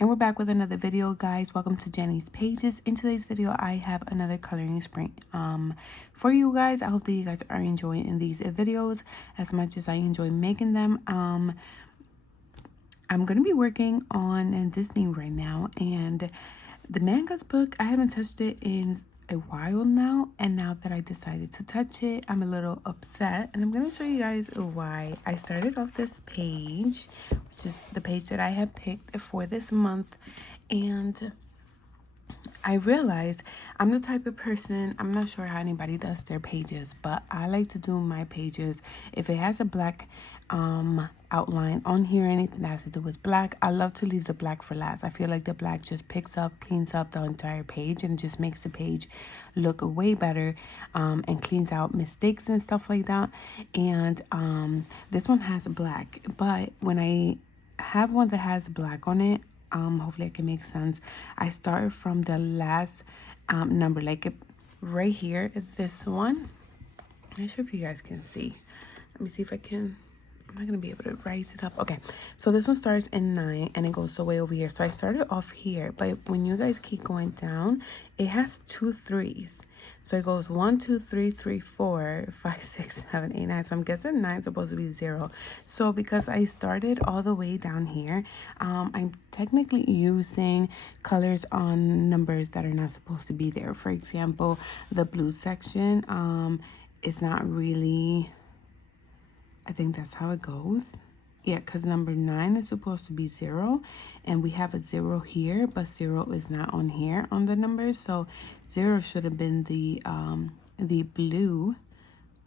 And we're back with another video, guys. Welcome to Jenny's Pages. In today's video, I have another coloring sprint for you guys. I hope that you guys are enjoying these videos as much as I enjoy making them. I'm gonna be working on Disney right now, and the mangas book, I haven't touched it in a while now, and now that I decided to touch it, I'm a little upset, and I'm gonna show you guys why. I started off this page, which is the page that I have picked for this month, and I realized I'm the type of person, I'm not sure how anybody does their pages, but I like to do my pages if it has a black outline on here, anything that has to do with black. I love to leave the black for last. I feel like the black just picks up, cleans up the entire page, and just makes the page look way better, and cleans out mistakes and stuff like that. And this one has black, but when I have one that has black on it, hopefully I can make sense, I start from the last number, like right here, this one. I'm not sure if you guys can see. Let me see if I can. I'm not gonna be able to rise it up. Okay, so this one starts in 9 and it goes way over here. So I started off here, but when you guys keep going down, it has 2 3s. So it goes 1 2 3 3 4 5 6 7 8 9. So I'm guessing 9 is supposed to be 0. So because I started all the way down here, I'm technically using colors on numbers that are not supposed to be there. For example, the blue section is not really, I think that's how it goes. Yeah, because number 9 is supposed to be 0, and we have a 0 here, but 0 is not on here on the numbers. So 0 should have been the blue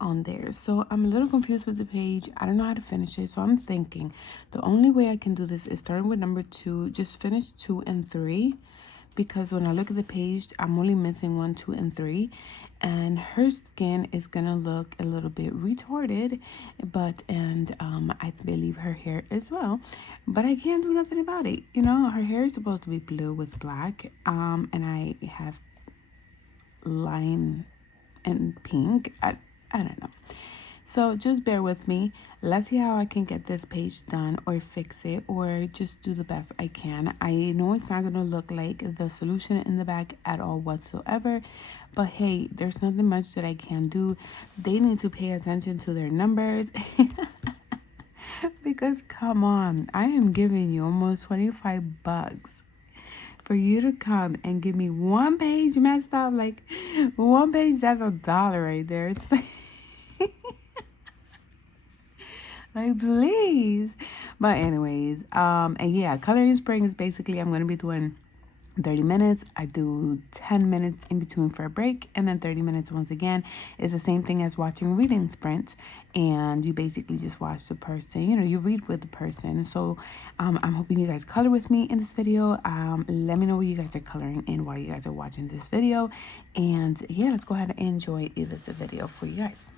on there. So I'm a little confused with the page. I don't know how to finish it. So I'm thinking the only way I can do this is starting with number 2, just finish 2 and 3. Because when I look at the page, I'm only missing 1, 2, and 3. And her skin is gonna look a little bit retarded, but I believe her hair as well. But I can't do nothing about it. You know, her hair is supposed to be blue with black. And I have line and pink. I don't know. So just bear with me. Let's see how I can get this page done, or fix it, or just do the best I can. I know it's not going to look like the solution in the back at all whatsoever, but hey, there's nothing much that I can do. They need to pay attention to their numbers. Because come on, I am giving you almost 25 bucks for you to come and give me one page messed up. Like, one page, that's $1 right there. It's like, like, please. But anyways, and yeah, coloring spring is basically, I'm gonna be doing 30 minutes. I do 10 minutes in between for a break, and then 30 minutes once again. It's the same thing as watching reading sprints, and you basically just watch the person, you know, you read with the person. So I'm hoping you guys color with me in this video. Let me know what you guys are coloring in while you guys are watching this video, and yeah, let's go ahead and enjoy this video for you guys.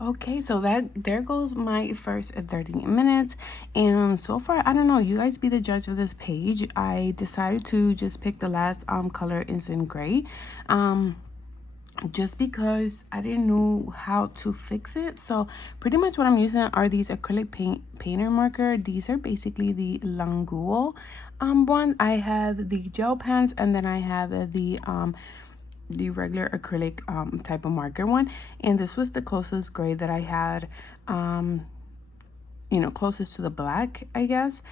Okay, so that there goes my first 30 minutes, and so far I don't know, you guys be the judge of this page. I decided to just pick the last color Instant Gray, just because I didn't know how to fix it. So pretty much what I'm using are these acrylic painter marker. These are basically the Languo one. I have the gel pens, and then I have the regular acrylic type of marker one, and this was the closest gray that I had, you know, closest to the black, I guess.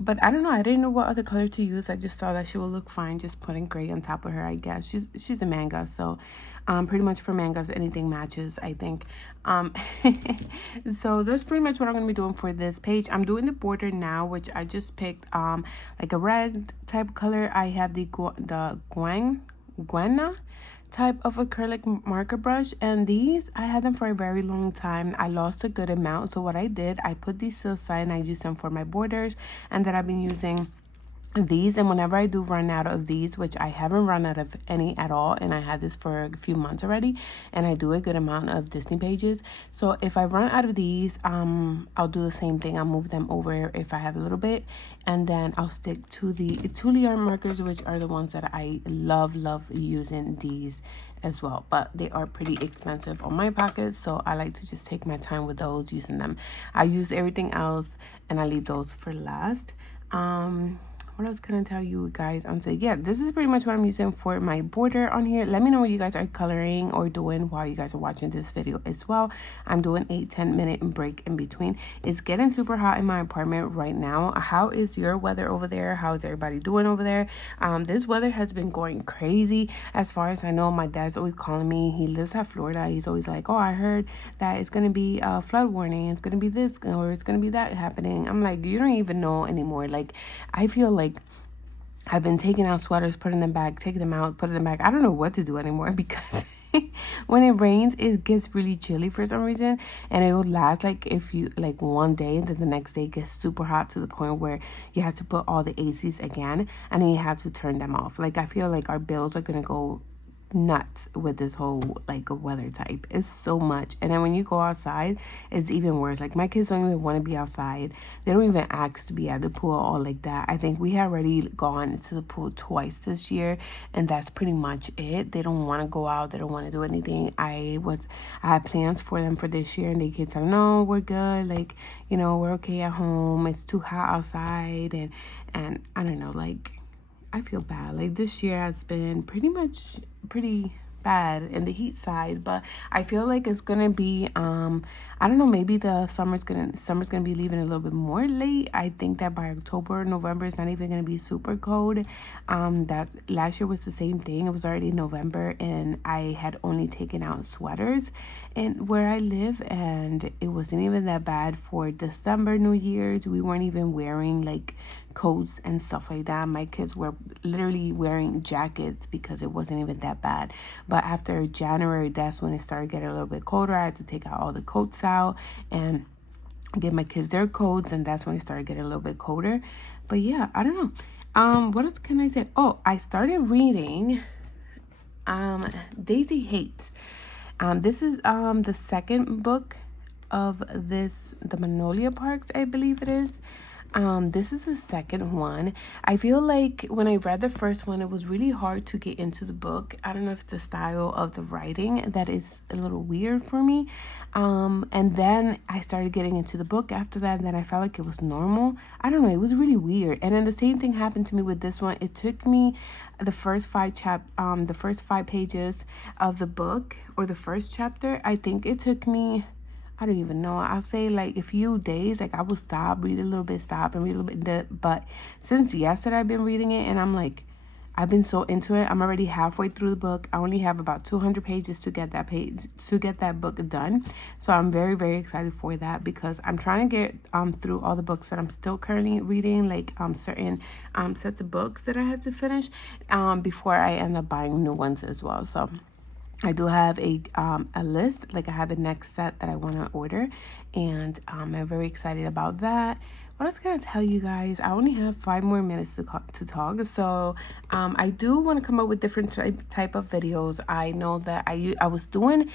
But I don't know, I didn't know what other color to use. I just saw that she will look fine just putting gray on top of her, I guess. She's a manga, so pretty much for mangas anything matches, I think. So that's pretty much what I'm gonna be doing for this page. I'm doing the border now, which I just picked like a red type color. I have the Guena type of acrylic marker brush, and these I had them for a very long time. I lost a good amount, so what I did, I put these to the side and I used them for my borders, and then I've been using these, and whenever I do run out of these, which I haven't run out of any at all, and I had this for a few months already, and I do a good amount of Disney pages, so if I run out of these, I'll do the same thing. I'll move them over if I have a little bit, and then I'll stick to the Tuliar markers, which are the ones that I love using these as well, but they are pretty expensive on my pocket, so I like to just take my time with those, using them. I use everything else and I leave those for last. What else can I tell you guys? So yeah, this is pretty much what I'm using for my border on here. Let me know what you guys are coloring or doing while you guys are watching this video as well. I'm doing a 10-minute break in between. It's getting super hot in my apartment right now. How is your weather over there? How is everybody doing over there? This weather has been going crazy. As far as I know, my dad's always calling me. He lives at Florida. He's always like, oh, I heard that it's going to be a flood warning. It's going to be this or it's going to be that happening. I'm like, you don't even know anymore. Like, I feel like I've been taking out sweaters, putting them back, taking them out, putting them back. I don't know what to do anymore because when it rains, it gets really chilly for some reason, and it will last like if you like one day, and then the next day it gets super hot to the point where you have to put all the ACs again, and then you have to turn them off. Like, I feel like our bills are gonna go nuts with this whole like weather type. It's so much, and then when you go outside, it's even worse. Like, my kids don't even want to be outside. They don't even ask to be at the pool or like that. I think we have already gone to the pool twice this year, and that's pretty much it. They don't want to go out. They don't want to do anything. I had plans for them for this year, and they kids said, no, we're good, like, you know, we're okay at home. It's too hot outside, and I don't know, like, I feel bad. Like, this year has been pretty bad in the heat side, but I feel like it's gonna be I don't know, maybe the summer's gonna be leaving a little bit more late. I think that by October, November, it's not even gonna be super cold. That last year was the same thing. It was already November, and I had only taken out sweaters and where I live, and it wasn't even that bad for December, New Year's. We weren't even wearing like coats and stuff like that. My kids were literally wearing jackets because it wasn't even that bad. But after January, that's when it started getting a little bit colder. I had to take out all the coats out and give my kids their coats, and that's when it started getting a little bit colder. But yeah, I don't know. What else can I say? Oh, I started reading Daisy Hates. This is the second book of the Magnolia Parks, I believe it is. This is the second one. I feel like when I read the first one, it was really hard to get into the book. I don't know if it's the style of the writing that is a little weird for me. And then I started getting into the book after that, and then I felt like it was normal. I don't know, it was really weird. And then the same thing happened to me with this one. It took me the first five pages of the book, or the first chapter. I think it took me, I don't even know, I'll say like a few days. Like, I would stop, read a little bit, stop, and read a little bit. But since yesterday, I've been reading it, and I've been so into it. I'm already halfway through the book. I only have about 200 pages to get that book done. So I'm very, very excited for that, because I'm trying to get through all the books that I'm still currently reading, like certain sets of books that I had to finish before I end up buying new ones as well. So I do have a list, like I have a next set that I want to order, and I'm very excited about that. What else can I tell you guys? I only have 5 more minutes to talk, so I do want to come up with different type of videos. I know that I was doing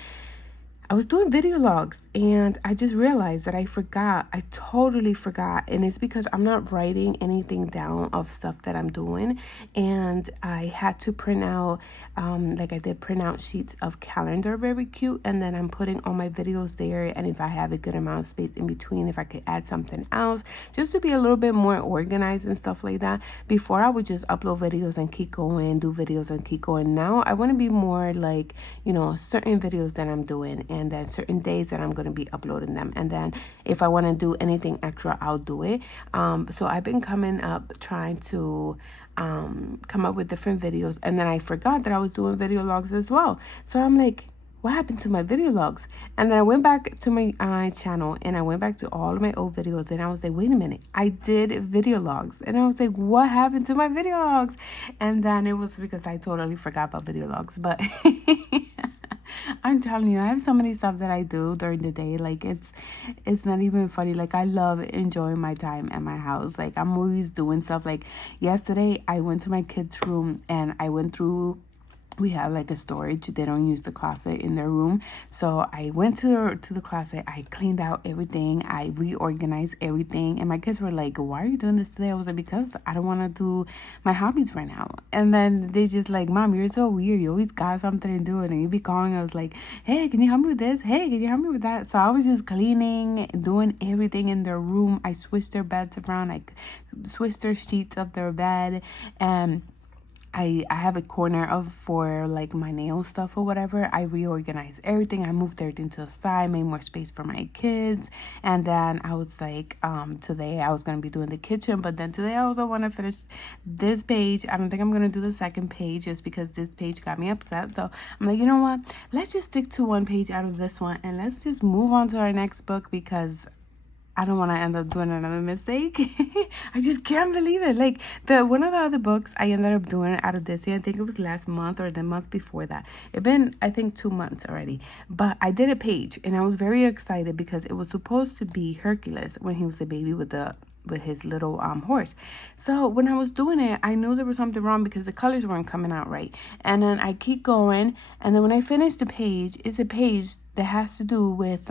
I was doing video logs and I just realized that I forgot. I totally forgot. And it's because I'm not writing anything down of stuff that I'm doing. And I had to print out, like I did print out sheets of calendar, very cute. And then I'm putting all my videos there. And if I have a good amount of space in between, if I could add something else, just to be a little bit more organized and stuff like that. Before I would just upload videos and keep going, do videos and keep going. Now I want to be more like, you know, certain videos that I'm doing, and then certain days that I'm going to be uploading them. And then if I want to do anything extra, I'll do it. So I've been coming up trying to come up with different videos, and then I forgot that I was doing video logs as well. So I'm like, what happened to my video logs? And then I went back to my channel and I went back to all of my old videos, and I was like, wait a minute, I did video logs. And I was like, what happened to my video logs? And then it was because I totally forgot about video logs. But I'm telling you, I have so many stuff that I do during the day. Like, it's not even funny. Like, I love enjoying my time at my house. Like, I'm always doing stuff. Like, yesterday I went to my kids' room and I went through, we have like a storage. They don't use the closet in their room. So I went to the closet. I cleaned out everything. I reorganized everything. And my kids were like, why are you doing this today? I was like, because I don't want to do my hobbies right now. And then they just like, Mom, you're so weird. You always got something to do. And you be calling. I was like, hey, can you help me with this? Hey, can you help me with that? So I was just cleaning, doing everything in their room. I switched their beds around. I switched their sheets of their bed. And I have a corner for like my nail stuff or whatever. I reorganized everything. I moved everything to the side, made more space for my kids. And then I was like, today I was going to be doing the kitchen, but then today I also want to finish this page. I don't think I'm going to do the second page just because this page got me upset. So I'm like, you know what? Let's just stick to one page out of this one and let's just move on to our next book, because I don't want to end up doing another mistake. I just can't believe it. Like, one of the other books I ended up doing out of this year, I think it was last month or the month before that. It's been, I think, 2 months already. But I did a page and I was very excited because it was supposed to be Hercules when he was a baby with his little horse. So when I was doing it, I knew there was something wrong because the colors weren't coming out right. And then I keep going, and then when I finished the page, it's a page that has to do with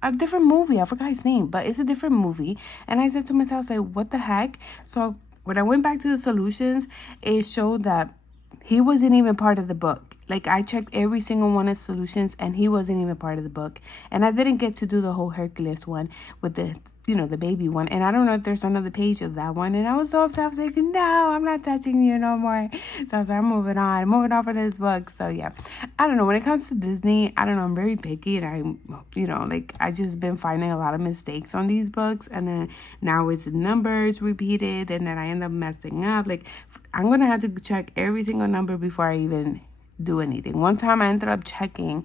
a different movie. I forgot his name, but it's a different movie. And I said to myself, like, what the heck? So when I went back to the solutions, it showed that he wasn't even part of the book. Like, I checked every single one of the solutions and he wasn't even part of the book. And I didn't get to do the whole Hercules one with the, you know, the baby one. And I don't know if there's another page of that one. And I was so upset. I was like, no, I'm not touching you no more. So I was like, I'm moving on from this book. So yeah, I don't know. When it comes to Disney, I don't know. I'm very picky, and you know, like, I just been finding a lot of mistakes on these books. And then now it's numbers repeated, and then I end up messing up. Like, I'm going to have to check every single number before I even do anything. One time I ended up checking,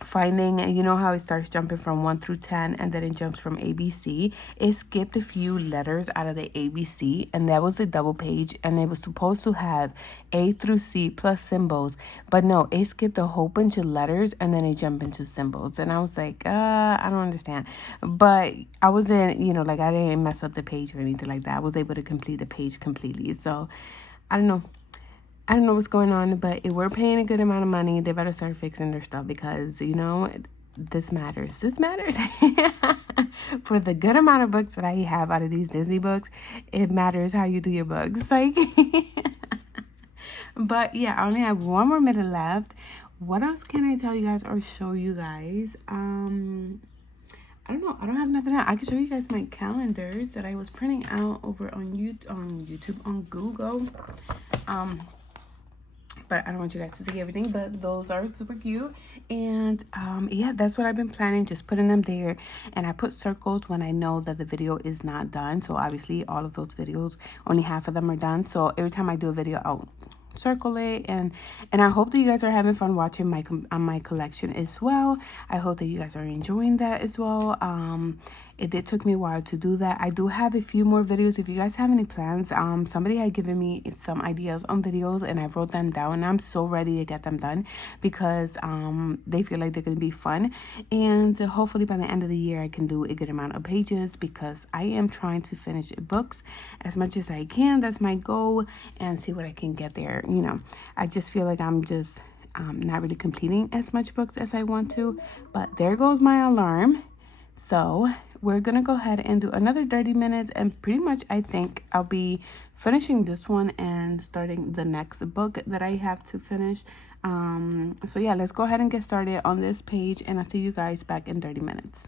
finding, you know how it starts jumping from 1 through 10 and then it jumps from ABC. It skipped a few letters out of the ABC, and that was a double page, and it was supposed to have A through C plus symbols, but no, it skipped a whole bunch of letters and then it jumped into symbols. And I was like, I don't understand. But I wasn't, you know, like, I didn't mess up the page or anything like that. I was able to complete the page completely. So I don't know what's going on, but if we're paying a good amount of money, they better start fixing their stuff, because, you know, this matters. This matters. For the good amount of books that I have out of these Disney books, it matters how you do your books. Like, but yeah, I only have 1 more minute left. What else can I tell you guys or show you guys? I don't know. I don't have nothing else. I can show you guys my calendars that I was printing out over on YouTube, on Google. But I don't want you guys to see everything, but those are super cute. And yeah, that's what I've been planning, just putting them there. And I put circles when I know that the video is not done. So obviously all of those videos, only half of them are done. So every time I do a video, I'll circle it. And I hope that you guys are having fun watching my collection as well. I hope that you guys are enjoying that as well. It did took me a while to do that. I do have a few more videos. If you guys have any plans, somebody had given me some ideas on videos, and I wrote them down, and I'm so ready to get them done, because they feel like they're gonna be fun. And hopefully by the end of the year I can do a good amount of pages, because I am trying to finish books as much as I can. That's my goal, and see what I can get there. You know, I just feel like I'm just not really completing as much books as I want to. But there goes my alarm. So we're gonna go ahead and do another 30 minutes, and pretty much I think I'll be finishing this one and starting the next book that I have to finish. So yeah, let's go ahead and get started on this page, and I'll see you guys back in 30 minutes.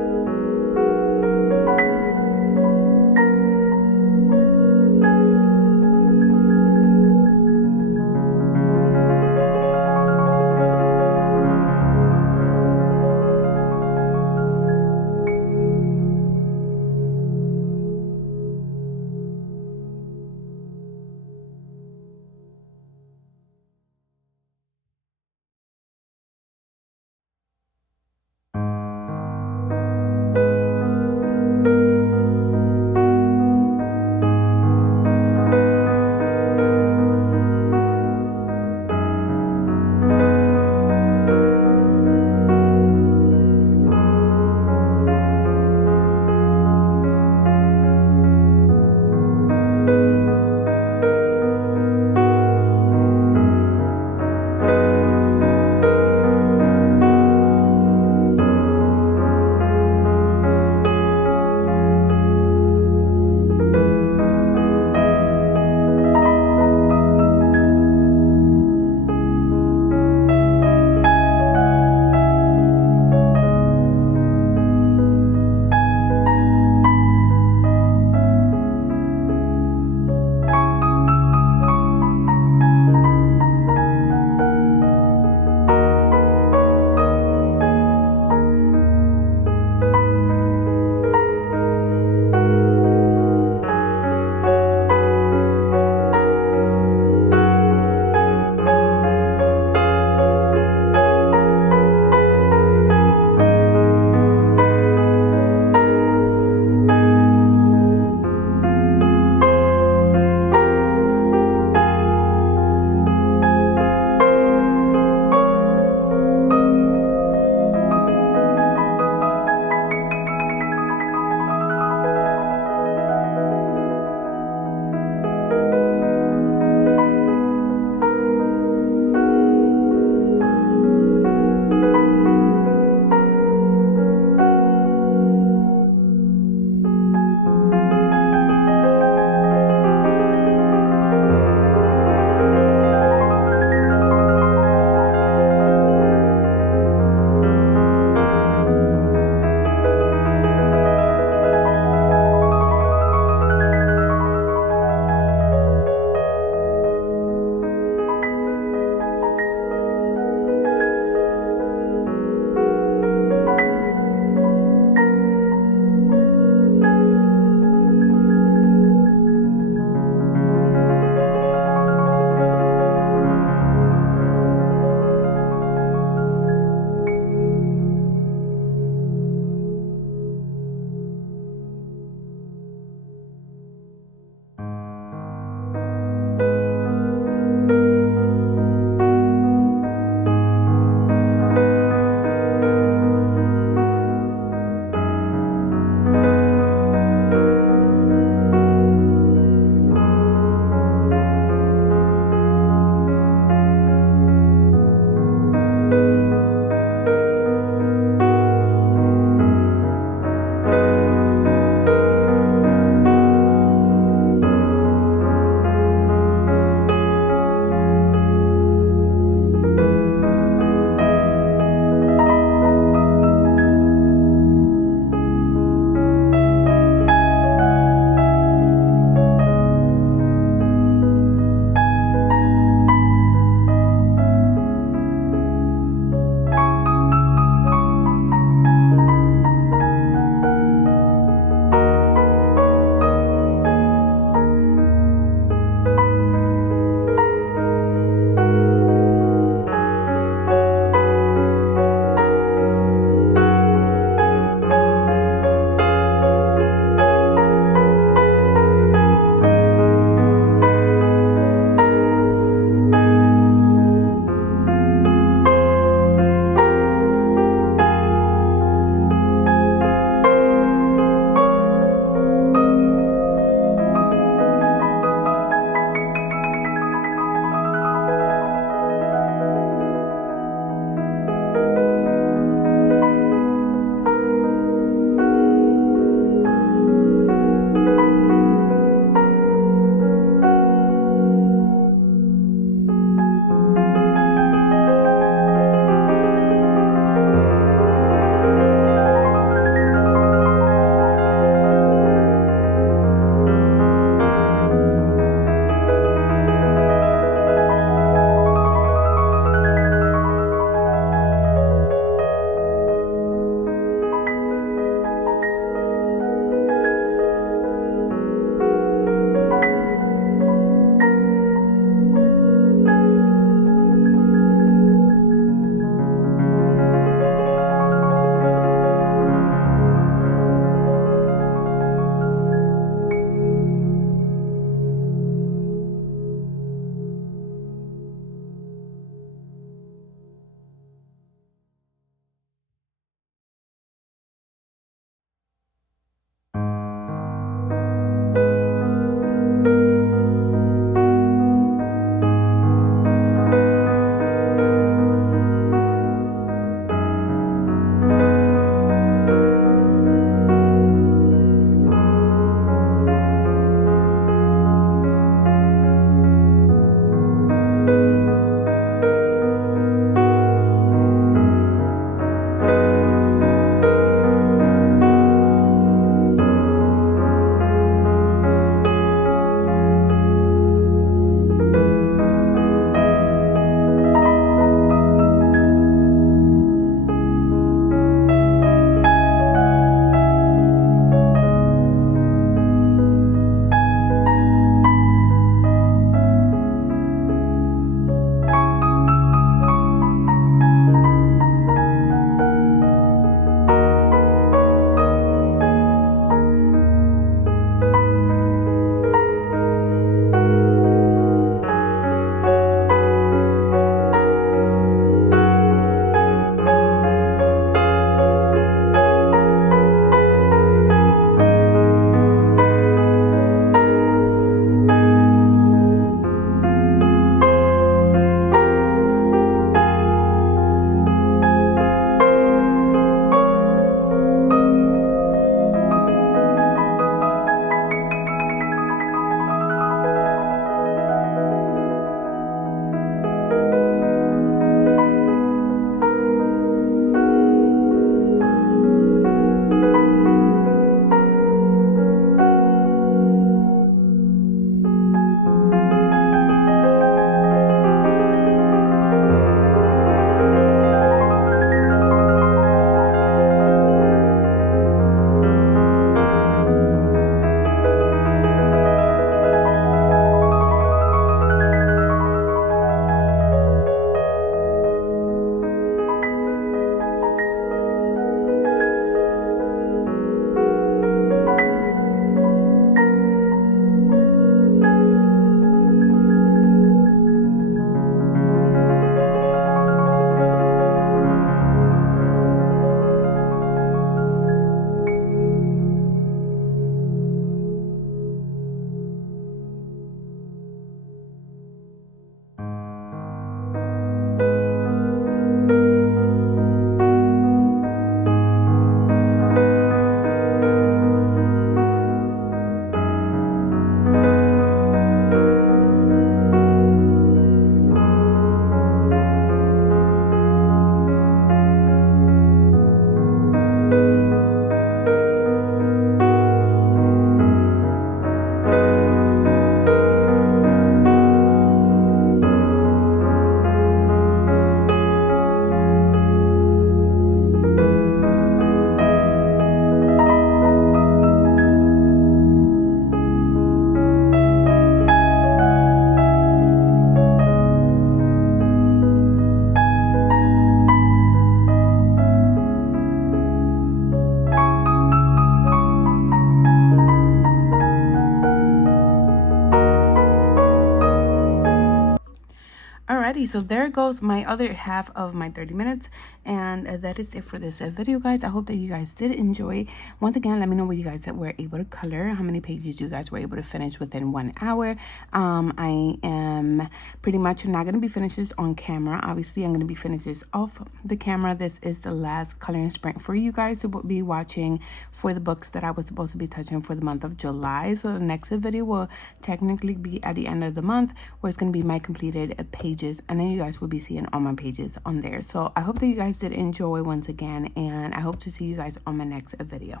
Alrighty, so there goes my other half of my 30 minutes, and that is it for this video, guys. I hope that you guys did enjoy. Once again, let me know what you guys were able to color, how many pages you guys were able to finish within 1 hour. I am pretty much not going to be finished this on camera. Obviously, I'm going to be finished this off the camera. This is the last coloring sprint for you guys to be watching for the books that I was supposed to be touching for the month of July. So the next video will technically be at the end of the month, where it's going to be my completed pages, and then you guys will be seeing all my pages on there. So I hope that you guys did enjoy once again, and I hope to see you guys on my next video.